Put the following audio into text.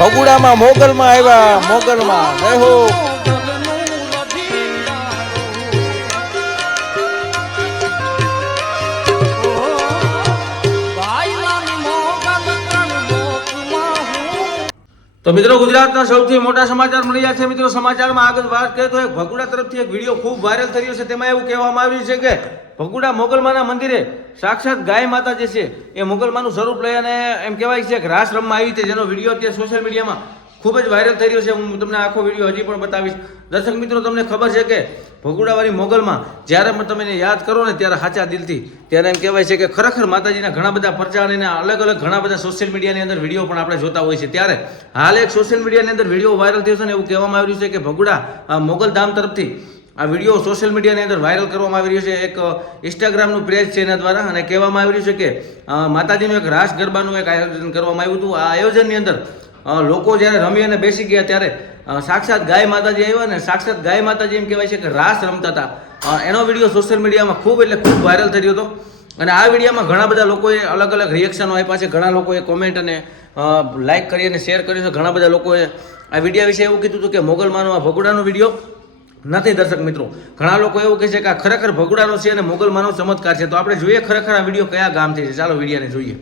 ભગુડામાં મોગલમાં આવ્યા મોગલમાં. જય તો મિત્રો ગુજરાતના સૌથી મોટા સમાચાર મળી રહ્યા છે. મિત્રો સમાચારમાં આગળ વાત કરીએ તો એક ભગુડા તરફથી એક વીડિયો ખૂબ વાયરલ થયો છે. તેમાં એવું કહેવામાં આવ્યું છે કે ભગુડા મોગલમાના મંદિરે સાક્ષાત ગાય માતા જે છે, એ મોગલમાનું સ્વરૂપ લઈ અને એમ કહેવાય છે કે રાસ રમવા આવી છે જેનો વીડિયો અત્યારે સોશિયલ મીડિયામાં ખૂબ જ વાયરલ થઈ રહ્યો છે. હું તમને આખો વીડિયો હજી પણ બતાવીશ. દર્શક મિત્રો, તમને ખબર છે કે ભગુડાવાળી મોગલમાં જ્યારે પણ તમે યાદ કરો ને ત્યારે સાચા દિલથી, ત્યારે એમ કહેવાય છે કે ખરેખર માતાજીના ઘણા બધા પ્રચાર અને અલગ અલગ ઘણા બધા સોશિયલ મીડિયાની અંદર વીડિયો પણ આપણે જોતા હોય છે. ત્યારે હાલ એક સોશિયલ મીડિયાની અંદર વીડિયો વાયરલ થયો છે ને એવું કહેવામાં આવ્યું છે કે ભગુડા મોગલ ધામ તરફથી આ વીડિયો સોશિયલ મીડિયાની અંદર વાયરલ કરવામાં આવી રહ્યો છે. એક ઇન્સ્ટાગ્રામનું પેજ છે એના દ્વારા અને કહેવામાં આવી રહ્યું છે કે માતાજીનું એક રાસ ગરબાનું એક આયોજન કરવામાં આવ્યું હતું. આ આયોજનની અંદર લોકો જ્યારે રમી અને બેસી ગયા ત્યારે સાક્ષાત ગાય માતાજી આવ્યા ને સાક્ષાત ગાય માતાજી એમ કહેવાય છે કે રાસ રમતા હતા. એનો વીડિયો સોશિયલ મીડિયામાં ખૂબ એટલે ખૂબ વાયરલ રહ્યો હતો. અને આ વિડીયોમાં ઘણા બધા લોકોએ અલગ અલગ રિએક્શનો આપ્યા છે. ઘણા લોકોએ કોમેન્ટ અને લાઇક કરી અને શેર કર્યું છે. ઘણા બધા લોકોએ આ વીડિયો વિશે એવું કીધું હતું કે મોગલમાનો આ ભગુડાનો વીડિયો નથી દર્શક મિત્રો. ઘણા લોકો એવું કહે છે કે આ ખરેખર ભગુડાનો છે અને મોગલમાનો ચમત્કાર છે. તો આપણે જોઈએ ખરેખર આ વીડિયો કયા ગામથી છે. ચાલો વિડીયાને જોઈએ.